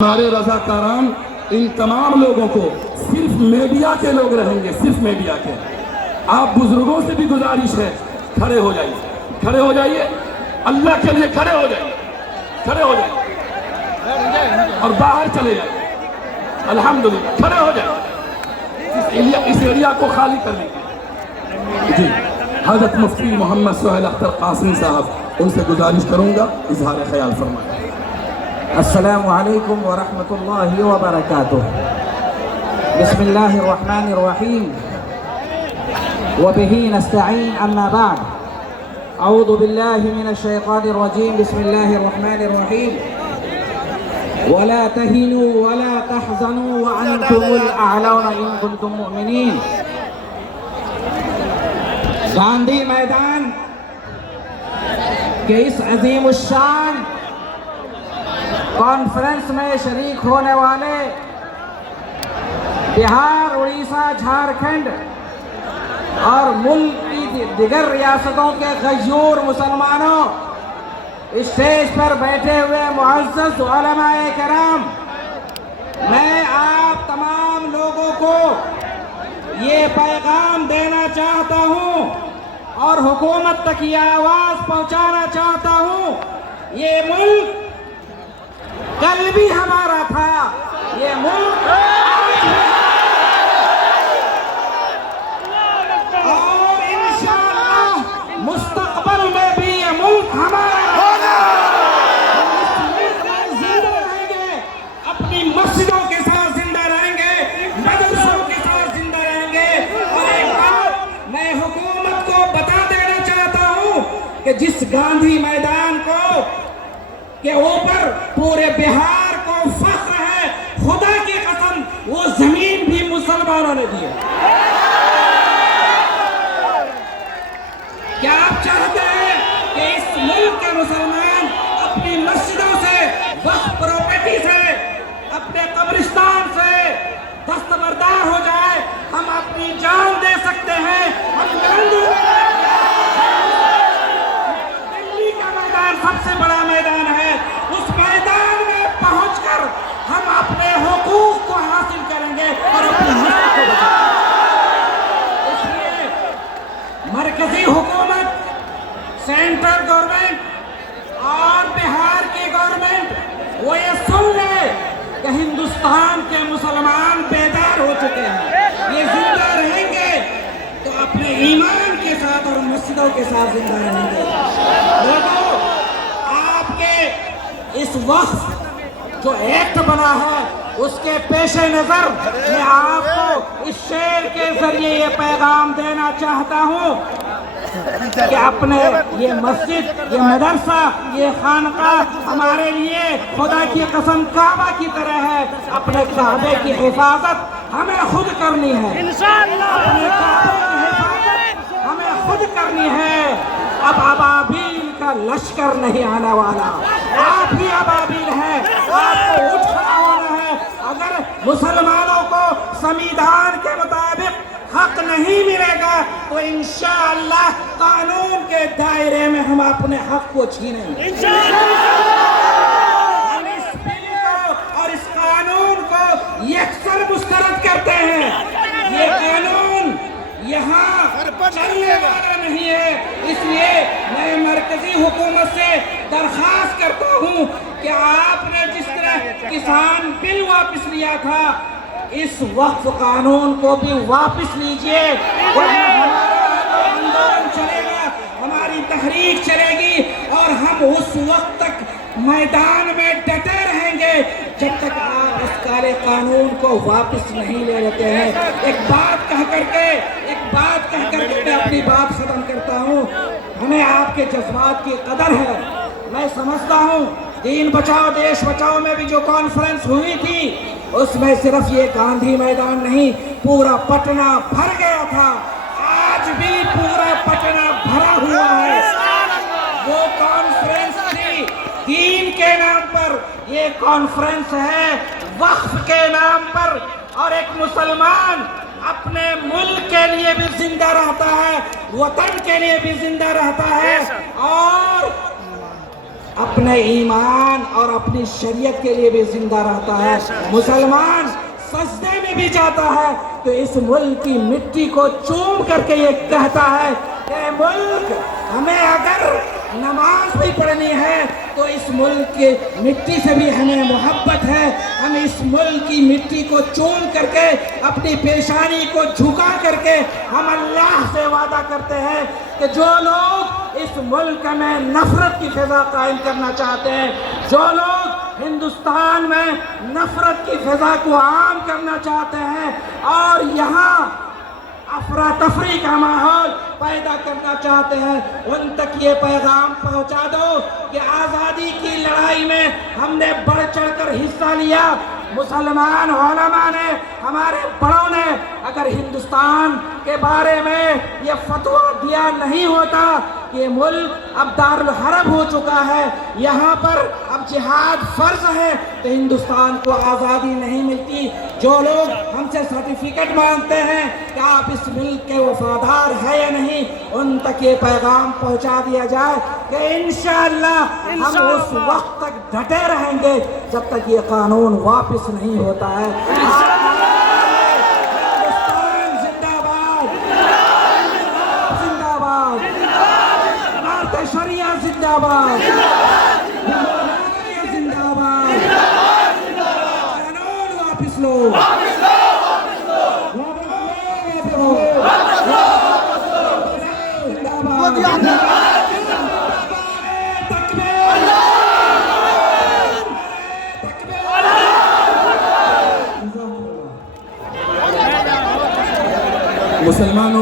हमारे रजाकारान इन तमाम लोगों को सिर्फ मीडिया के लोग रहेंगे, सिर्फ मीडिया के। आप बुजुर्गों से भी गुजारिश है, खड़े हो जाइए, खड़े हो जाइए, अल्लाह के लिए खड़े हो जाइए, खड़े हो जाइए और बाहर चले जाइए। अल्हम्दुलिल्लाह, खड़े हो जाइए, इस एरिया को खाली कर लीजिए। जी, हज़रत मुफ्ती मोहम्मद सुहेल अख्तर कासिमी साहब, उनसे गुजारिश करूंगा, इजहार ख्याल फरमाएं। अस्सलामु अलैकुम व रहमतुल्लाहि व बरकातुहू। बिस्मिल्लाहिर रहमानिर रहीम व बिही नस्तईन, अम्मा बाद। अऊज़ु बिल्लाहि मिनश शैतानिर रजीम। बिस्मिल्लाहिर रहमानिर रहीम। वला तहिनू वला तहज़नू व अंतुमुल अअलौना इन कुंतुम मुमिनीन। गांधी मैदान के इस अज़ीमुश्शान कॉन्फ्रेंस में शरीक होने वाले बिहार, उड़ीसा, झारखंड और मुल्क की दिगर रियासतों के गयूर मुसलमानों, स्टेज पर बैठे हुए मुअज़्ज़ज़ उलमाए किराम, मैं आप तमाम लोगों को ये पैगाम देना चाहता हूँ और हुकूमत तक ये आवाज़ पहुँचाना चाहता हूँ, ये मुल्क कल भी हमारा था, ये मुल्क और इंशाअल्लाह मुस्तकबिल में भी ये मुल्क हमारा होगा। इस मुल्क में जिंदा रहेंगे, अपनी मस्जिदों के साथ जिंदा रहेंगे, मदरसों के साथ जिंदा रहेंगे। और एक बात मैं हुकूमत को बता देना चाहता हूँ कि जिस गांधी मैदान को के ऊपर पूरे बिहार को फख्र है, खुदा की कसम वो जमीन भी मुसलमानों ने दी है। क्या आप चाहते हैं कि इस मुल्क के मुसलमान अपनी मस्जिदों से, वक्फ प्रॉपर्टी से, अपने कब्रिस्तान से दस्तबरदार हो जाए? हम अपनी जान दे सकते हैं। हम दिल्ली का मैदान सबसे बड़ा मैदान है, उस मैदान में पहुंचकर हम अपने हुकूक को हासिल करेंगे और अपने हक को बचाएंगे। इसलिए मरकजी हुकूमत, सेंट्रल गवर्नमेंट और बिहार की गवर्नमेंट वो ये सुन ले कि हिंदुस्तान के मुसलमान बेदार हो चुके हैं, ये जिंदा रहेंगे तो अपने ईमान के साथ और मस्जिदों के साथ जिंदा रहेंगे। लोगों, आपके इस वक्त जो एक्ट बना है उसके पेशे नजर मैं आपको इस शेर के जरिए ये पैगाम देना चाहता हूँ कि अपने ये मस्जिद, ये मदरसा, ये खानकाह हमारे लिए खुदा की कसम काबा की तरह है। अपने काबे की हिफाजत हमें खुद करनी है, अपने काबे की हिफाजत हमें खुद करनी है। अब अबाबील का लश्कर नहीं आने वाला, आप ही अबाबील हैं, आपको उठ खड़ा होना है। अगर मुसलमानों को संविधान के मुताबिक हक नहीं मिलेगा तो इंशाअल्लाह कानून के दायरे में हम अपने हक को छीनेंगे। हम इस बिल को और इस कानून को यकसर मुस्तरद करते हैं। ये कानून यहाँ चलने वाला नहीं है। इसलिए मैं मरकजी हुकूमत से दरख्वास्त करता हूँ कि आपने जिस तरह किसान बिल वापस लिया था, इस वक्फ कानून को भी वापस लीजिए। हमारा आंदोलन चलेगा, हमारी तहरीक चलेगी और हम उस वक्त तक मैदान में डटे रहेंगे जब तक आप इस काले कानून को वापस नहीं ले लेते हैं। एक बात कह करके मैं अपनी बात खत्म करता हूँ। हमें आपके जज्बात की कदर है। मैं समझता हूँ दीन बचाओ देश बचाओ में भी जो कॉन्फ्रेंस हुई थी उसमें सिर्फ ये गांधी मैदान नहीं, पूरा पटना भर गया था। आज भी पूरा पटना भरा हुआ है। वो कॉन्फ्रेंस थी दीन के नाम पर, ये कॉन्फ्रेंस है वक्फ के नाम पर। और एक मुसलमान अपने मुल्क के लिए भी जिंदा रहता है, वतन के लिए भी जिंदा रहता है और अपने ईमान और अपनी शरीयत के लिए भी जिंदा रहता है। मुसलमान सजदे में भी जाता है तो इस मुल्क की मिट्टी को चूम करके ये कहता है कि मुल्क, हमें अगर नमाज भी पढ़नी है तो इस मुल्क के मिट्टी से भी हमें मोहब्बत है। हम इस मुल्क की मिट्टी को चूम करके अपनी पेशानी को झुका करके हम अल्लाह से वादा करते हैं कि जो लोग इस मुल्क में नफरत की फिजा कायम करना चाहते हैं, जो लोग हिंदुस्तान में नफरत की फिजा को आम करना चाहते हैं और यहाँ अफरा तफरी का माहौल पैदा करना चाहते हैं, उन तक ये पैगाम पहुंचा दो कि आज़ादी की लड़ाई में हमने बढ़ चढ़कर हिस्सा लिया। मुसलमान उलमा ने, हमारे बड़ों ने अगर हिंदुस्तान के बारे में ये फतवा दिया नहीं होता कि मुल्क अब दारुल हरब हो चुका है, यहाँ पर अब जिहाद फर्ज है, तो हिंदुस्तान को आज़ादी नहीं मिलती। जो लोग हमसे सर्टिफिकेट मांगते हैं कि आप इस मुल्क के वफादार है या नहीं, उन तक ये पैगाम पहुँचा दिया जाए कि इंशाअल्लाह हम उस वक्त तक डटे रहेंगे जब तक ये कानून वापस नहीं होता है। हिंदुस्तान जिंदाबाद, जिंदाबाद, भारत शरिया जिंदाबाद, जिंदाबाद, कानून वापस लो, मुसलमानों